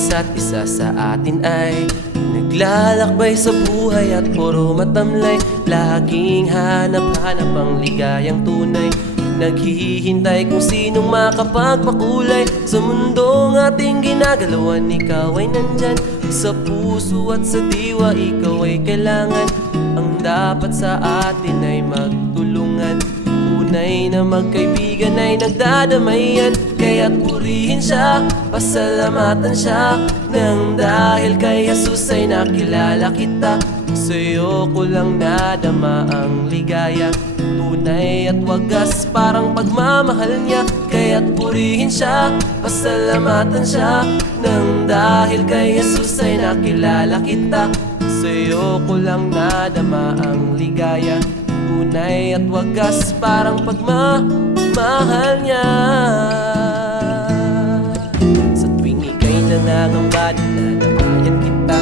isa't isa sa atin ay naglalakbay sa buhay at puro matamlay. Laging hanap-hanap ang ligayang tunay, naghihintay kung sinong makapagpakulay. Sa mundong ating ginagalawan, ikaw ay nandyan. Sa puso at sa diwa, ikaw ay kailangan. Ang dapat sa atin ay magtulungan, tunay na magkaibigan ay nagdadamayan. Kaya't purihin siya, pasalamatan siya, nang dahil kay Jesus ay nakilala kita. Sa'yo ko lang nadama ang ligaya, tunay at wagas parang pagmamahal niya. Kaya't purihin siya, pasalamatan siya, nang dahil kay Jesus ay nakilala kita. Sa'yo ko lang nadama ang ligaya, tunay at wagas parang pagmamahal niya. Sa tuwing ika'y nangangamba, dinadamayan kita.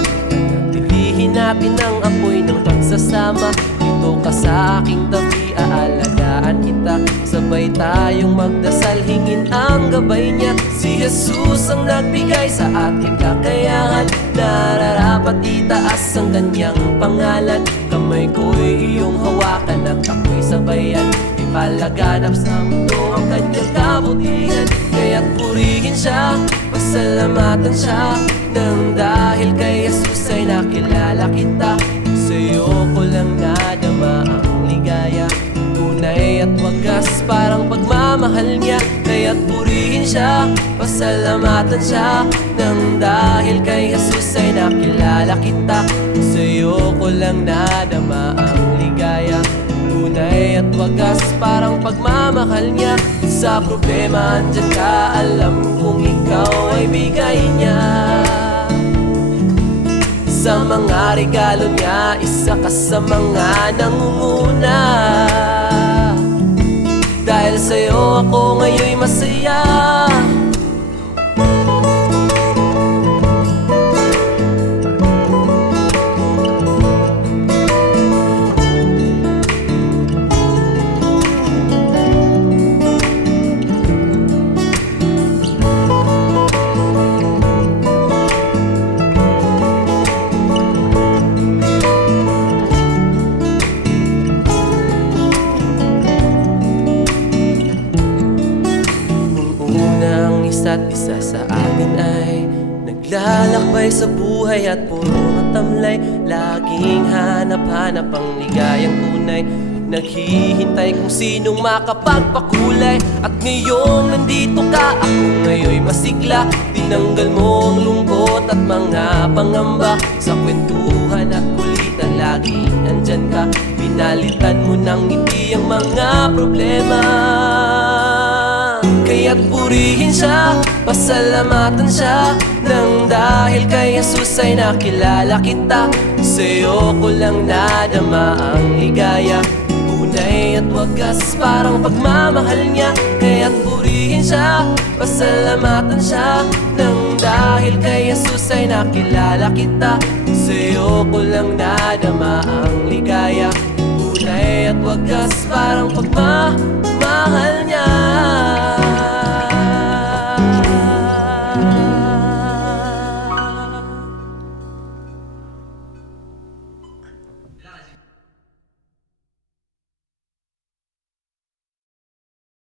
Pilihin natin ang apoy ng pagsasama. Dito ka sa aking tabi, aalagaan kita. Sabay tayong magdasal, hingin ang gabay niya. Si Jesus ang nagbigay sa ating kakayahan, nararapat itaas ang kanyang pangalan. Kamay ko'y iyong hawakan at ako'y sabayan, ipalaganap sa mundo ang kanyang kabutihan. Kaya't purihin siya, pasalamatan siya, nang dahil kay Jesus ay nakilala kita. Sa'yo ko lang nadama ang ligaya, tunay at wagas parang pagmamahal niya. Kaya't purihin siya, pasalamatan siya, nang dahil kay Jesus ay nakilala kita. Sa'yo ko lang nadama ang ligaya, tunay at wagas parang pagmamahal niya. Sa problema andyan ka, alam kong ikaw ay bigay niya. Sa mga regalo niya, isa ka sa mga nangunguna. Dahil sa'yo ako ngayon'y masaya. Isa't isa sa atin ay naglalakbay sa buhay at puro matamlay. Laging hanap-hanap ang ligayang tunay, naghihintay kung sinong makapagpakulay. At ngayong nandito ka, ako ngayon'y masigla. Tinanggal mo ang lungkot at mga pangamba. Sa kwentuhan at kulitan, laging andyan ka. Pinalitan mo ng ngiti ang mga problema. Kaya't purihin siya, pasalamatan siya, nang dahil kay Jesus ay nakilala kita. Sa'yo ko lang nadama ang ligaya, tunay at wagas parang pagmamahal niya. Kaya't purihin siya, pasalamatan siya, nang dahil kay Jesus ay nakilala kita. Sa'yo ko lang nadama ang ligaya, tunay at wagas parang pagmamahal niya.